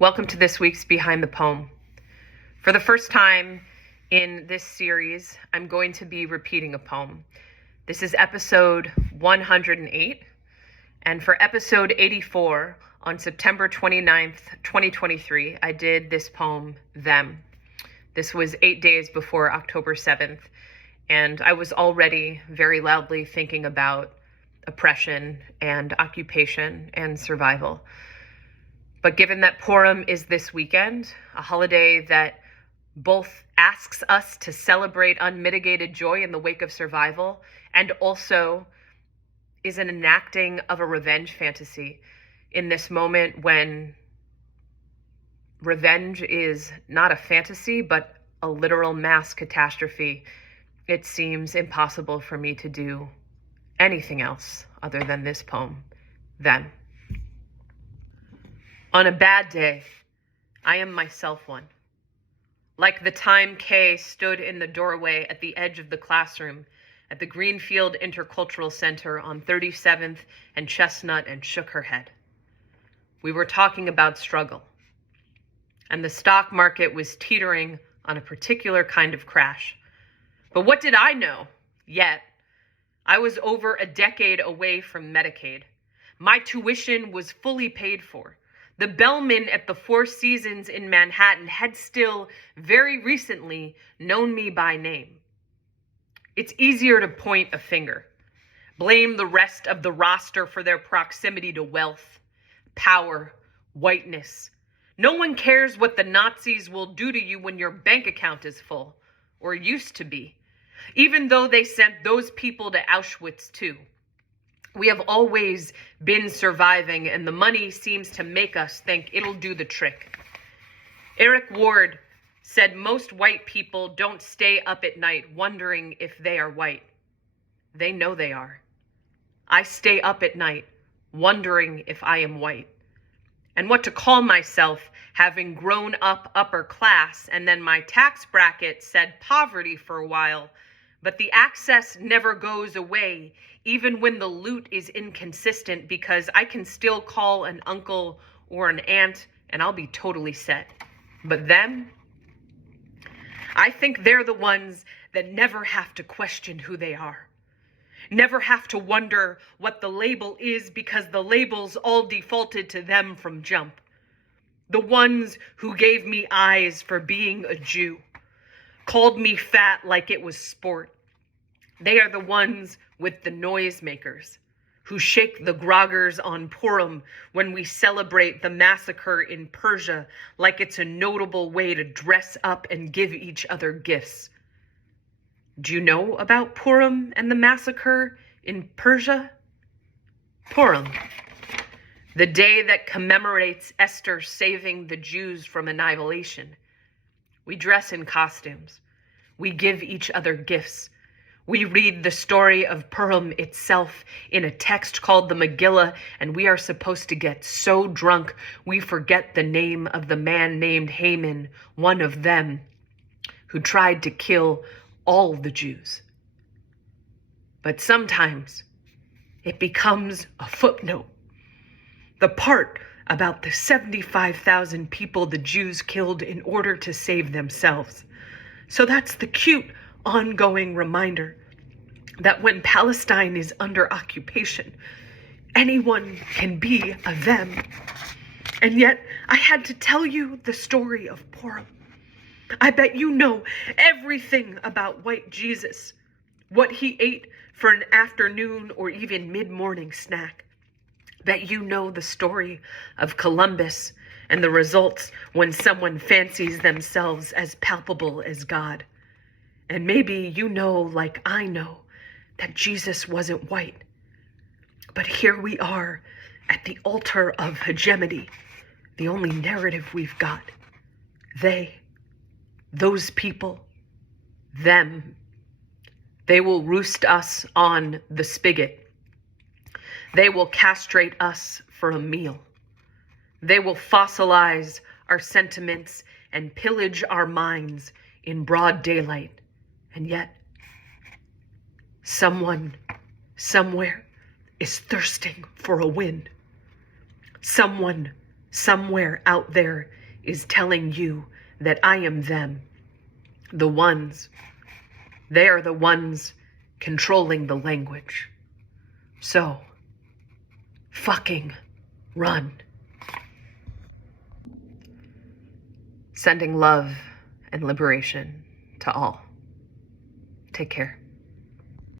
Welcome to this week's Behind the Poem. For the first time in this series, I'm going to be repeating a poem. This is episode 108, and for episode 84, on September 29th, 2023, I did this poem, Them. This was 8 days before October 7th, and I was already very loudly thinking about oppression and occupation and survival. But given that Purim is this weekend, a holiday that both asks us to celebrate unmitigated joy in the wake of survival and also is an enacting of a revenge fantasy in this moment when revenge is not a fantasy but a literal mass catastrophe, it seems impossible for me to do anything else other than this poem, Them. On a bad day, I am myself one. Like the time Kay stood in the doorway at the edge of the classroom at the Greenfield Intercultural Center on 37th and Chestnut and shook her head. We were talking about struggle, and the stock market was teetering on a particular kind of crash. But what did I know? Yet, I was over a decade away from Medicaid. My tuition was fully paid for. The bellman at the Four Seasons in Manhattan had still, very recently, known me by name. It's easier to point a finger, blame the rest of the roster for their proximity to wealth, power, whiteness. No one cares what the Nazis will do to you when your bank account is full, or used to be, even though they sent those people to Auschwitz too. We have always been surviving, and the money seems to make us think it'll do the trick. Eric Ward said most white people don't stay up at night wondering if they are white. They know they are. I stay up at night wondering if I am white, and what to call myself, having grown up upper class, and then my tax bracket said poverty for a while, but the access never goes away, even when the loot is inconsistent, because I can still call an uncle or an aunt and I'll be totally set. But them, I think they're the ones that never have to question who they are. Never have to wonder what the label is because the labels all defaulted to them from jump. The ones who gave me eyes for being a Jew, called me fat like it was sport. They are the ones with the noisemakers who shake the groggers on Purim when we celebrate the massacre in Persia like it's a notable way to dress up and give each other gifts. Do you know about Purim and the massacre in Persia? Purim, the day that commemorates Esther saving the Jews from annihilation. We dress in costumes. We give each other gifts. We read the story of Purim itself in a text called the Megillah, and we are supposed to get so drunk we forget the name of the man named Haman, one of them, who tried to kill all the Jews. But sometimes it becomes a footnote. The part about the 75,000 people the Jews killed in order to save themselves. So that's the cute, ongoing reminder that when Palestine is under occupation, anyone can be a them. And yet, I had to tell you the story of Purim. I bet you know everything about white Jesus, what he ate for an afternoon or even mid-morning snack. Bet you know the story of Columbus and the results when someone fancies themselves as palpable as God. And maybe you know, like I know, that Jesus wasn't white. But here we are at the altar of hegemony, the only narrative we've got. They, those people, them. They will roost us on the spigot. They will castrate us for a meal. They will fossilize our sentiments and pillage our minds in broad daylight. And yet, someone, somewhere, is thirsting for a win. Someone, somewhere out there is telling you that I am them. The ones. They are the ones controlling the language. So, fucking run. Sending love and liberation to all. Take care.